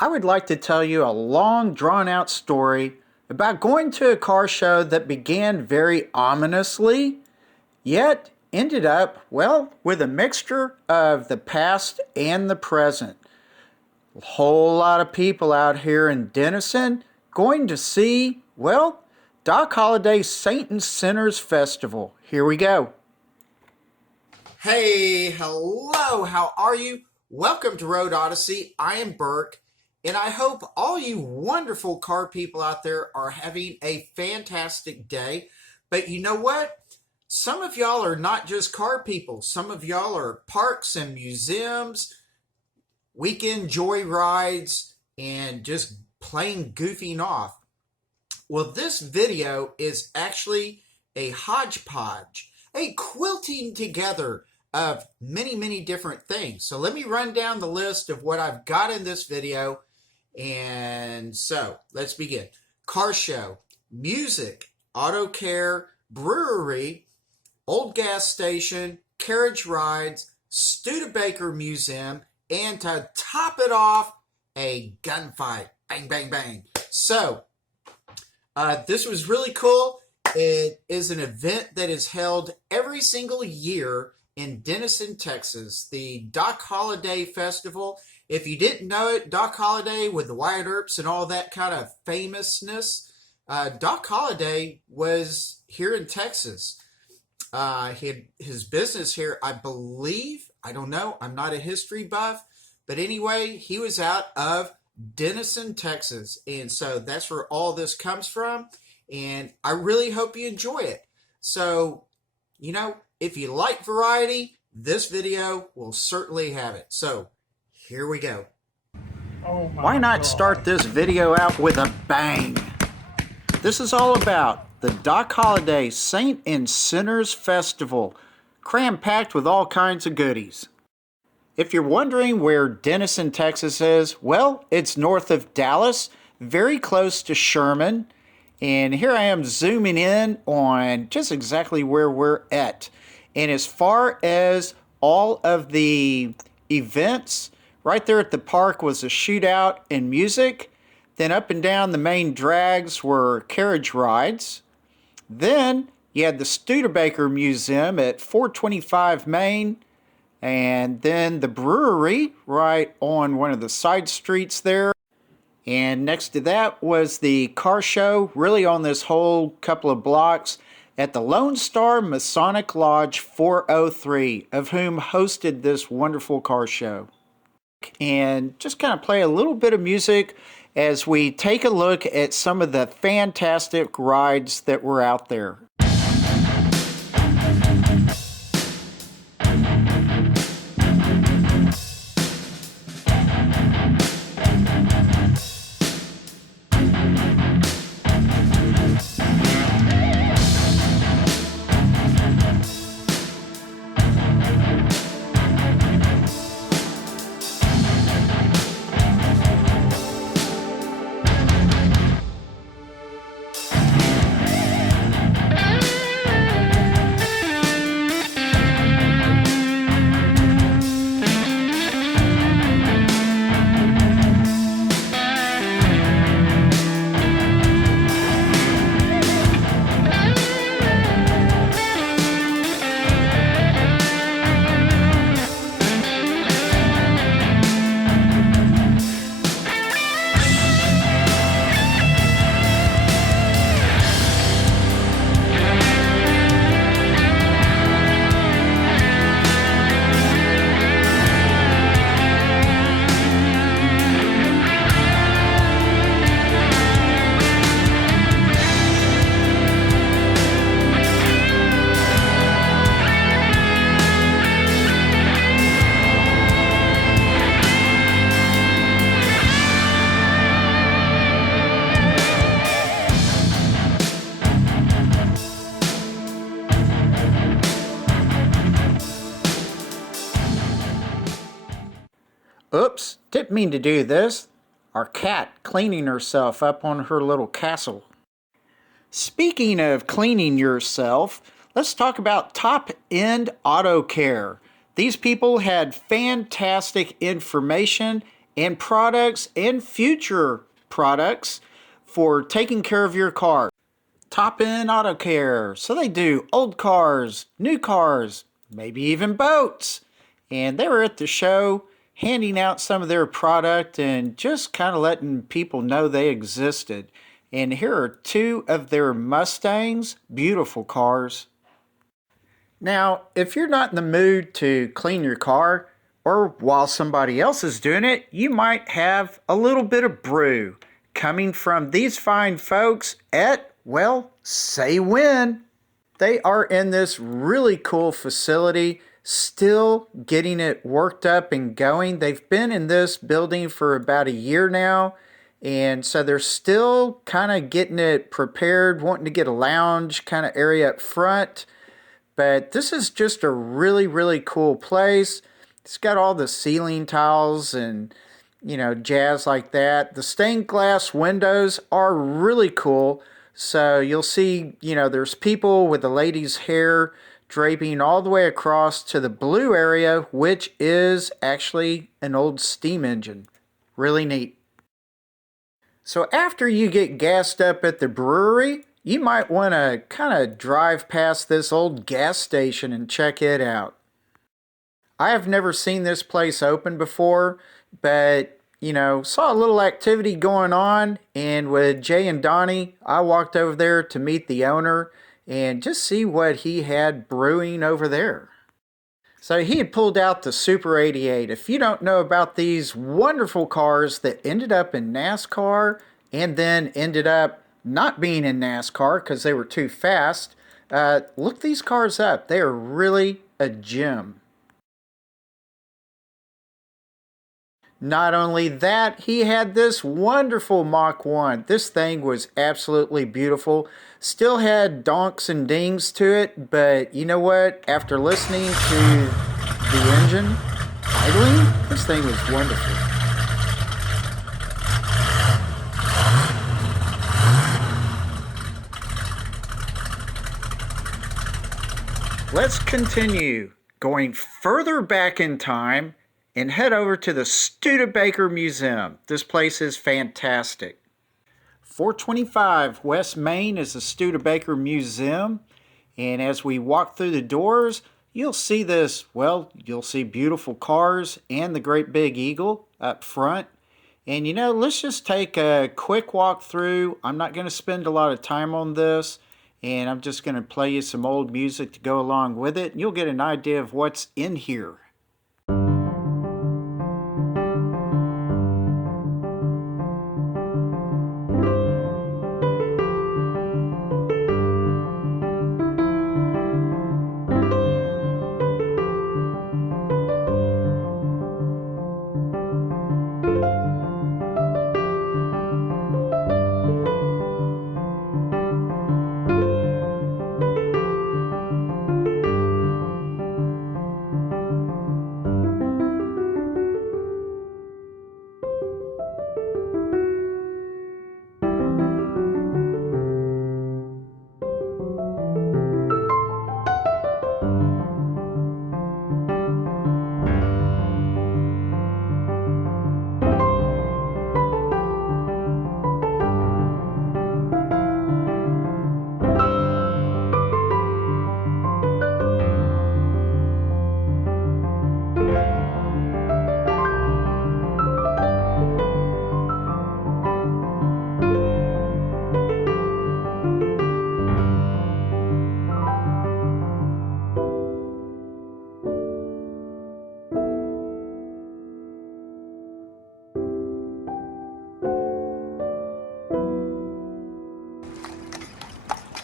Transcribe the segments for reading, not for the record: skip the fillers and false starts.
I would like to tell you a long, drawn-out story about going to a car show that began very ominously, yet ended up, well, with a mixture of the past and the present. A whole lot of people out here in Denison going to see, well, Doc Holliday's Saint and Sinners Festival. Here we go. Hey, hello, how are you? Welcome to Road Odyssey. I am Burke, and I hope all you wonderful car people out there are having a fantastic day. But you know what? Some of y'all are not just car people. Some of y'all are parks and museums, weekend joy rides, and just plain goofing off. Well, this video is actually a hodgepodge, a quilting together of many different things. So let me run down the list of what I've got in this video. And so let's begin. Car show, music, auto care, brewery, old gas station, carriage rides, Studebaker Museum, and to top it off, a gunfight. Bang, bang, bang. So this was really cool. It is an event that is held every single year in Denison, Texas, the Doc Holliday Festival. If you didn't know it, Doc Holliday with the Wyatt Earps and all that kind of famousness, Doc Holliday was here in Texas. He had his business here, I believe. I don't know. I'm not a history buff. But anyway, he was out of Denison, Texas. And so that's where all this comes from. And I really hope you enjoy it. So, you know, if you like variety, this video will certainly have it. So, here we go. Why not start this video out with a bang? This is all about the Doc Holliday Saint and Sinners Festival, cram-packed with all kinds of goodies. If you're wondering where Denison, Texas is, well, it's north of Dallas, very close to Sherman. And here I am zooming in on just exactly where we're at. And as far as all of the events, right there at the park was a shootout and music. Then up and down the main drags were carriage rides. Then you had the Studebaker Museum at 425 Main. And then the brewery right on one of the side streets there. And next to that was the car show, really on this whole couple of blocks, at the Lone Star Masonic Lodge 403, of whom hosted this wonderful car show. And just kind of play a little bit of music as we take a look at some of the fantastic rides that were out there. Oops, didn't mean to do this. Our cat cleaning herself up on her little castle. Speaking of cleaning yourself, let's talk about top-end auto care. These people had fantastic information and products and future products for taking care of your car. Top End Auto Care. So they do old cars, new cars, maybe even boats. And they were at the show handing out some of their product and just kind of letting people know they existed. And here are two of their Mustangs, beautiful cars. Now, if you're not in the mood to clean your car, or while somebody else is doing it, you might have a little bit of brew coming from these fine folks at, well, say when. They are in this really cool facility, still getting it worked up and going. They've been in this building for about a year now, and so they're still kind of getting it prepared, wanting to get a lounge kind of area up front. But this is just a really, really cool place. It's got all the ceiling tiles and, jazz like that. The stained glass windows are really cool. So you'll see, there's people with the lady's hair draping all the way across to the blue area, which is actually an old steam engine. Really neat. So after you get gassed up at the brewery, you might want to kind of drive past this old gas station and check it out. I have never seen this place open before, but saw a little activity going on, and with Jay and Donnie, I walked over there to meet the owner and just see what he had brewing over there. So he had pulled out the Super 88. If you don't know about these wonderful cars that ended up in NASCAR and then ended up not being in NASCAR because they were too fast, look these cars up. They are really a gem. Not only that, he had this wonderful Mach 1. This thing was absolutely beautiful. Still had donks and dings to it, but you know what? After listening to the engine idling, this thing was wonderful. Let's continue going further back in time and head over to the Studebaker Museum. This place is fantastic. 425 West Main is the Studebaker Museum, and as we walk through the doors, you'll see you'll see beautiful cars and the great big eagle up front. And let's just take a quick walk through. I'm not going to spend a lot of time on this, and I'm just going to play you some old music to go along with it, and you'll get an idea of what's in here.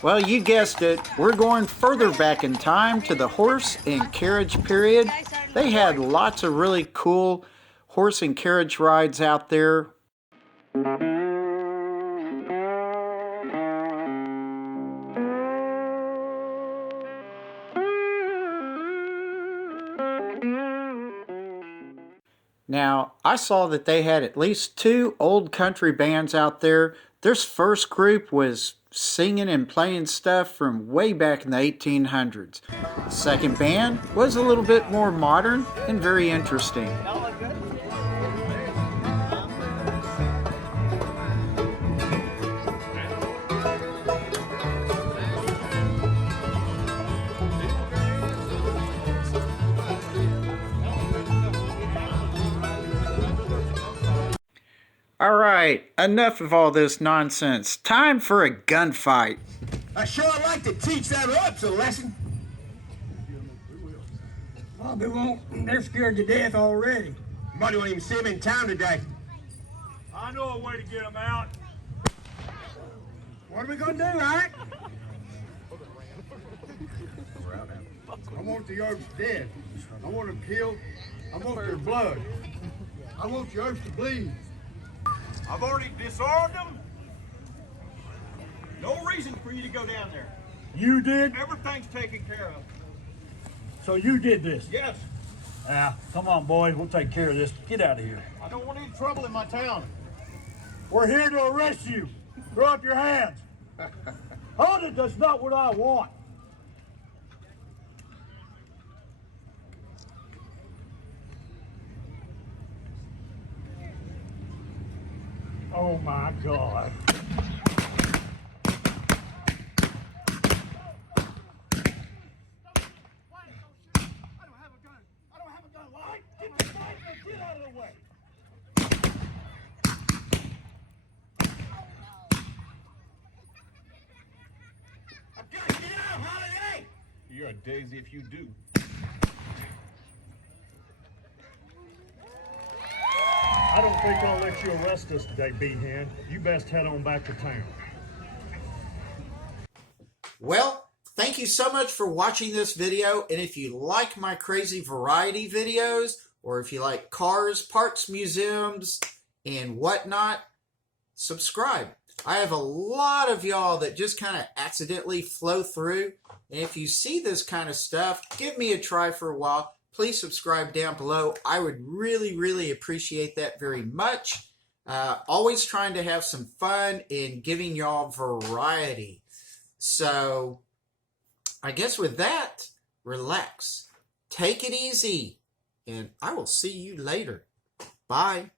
Well, you guessed it, we're going further back in time to the horse and carriage period. They had lots of really cool horse and carriage rides out there. Now, I saw that they had at least 2 old country bands out there. This first group was singing and playing stuff from way back in the 1800s. The second band was a little bit more modern and very interesting. right, enough of all this nonsense. Time for a gunfight. I sure like to teach them ups a lesson. Well, they won't. They're scared to death already. Money won't even see him in town today. I know a way to get them out. What are we gonna do, right? I want the Earths dead. I want them killed. I want their blood. I want the Earths to bleed. I've already disarmed them. No reason for you to go down there. You did? Everything's taken care of. So you did this? Yes. Come on, boys. We'll take care of this. Get out of here. I don't want any trouble in my town. We're here to arrest you. Throw up your hands. Hold it, that's not what I want. Oh my God. Get out of the way. I've got to get out, Holiday! You're a daisy if you do. I don't think I'll let you arrest us today, B-Hen. You best head on back to town. Well, thank you so much for watching this video. And if you like my crazy variety videos, or if you like cars, parts, museums, and whatnot, subscribe. I have a lot of y'all that just kind of accidentally flow through. And if you see this kind of stuff, give me a try for a while. Please subscribe down below. I would really, really appreciate that very much. Always trying to have some fun in giving y'all variety. So, I guess with that, relax. Take it easy. And I will see you later. Bye.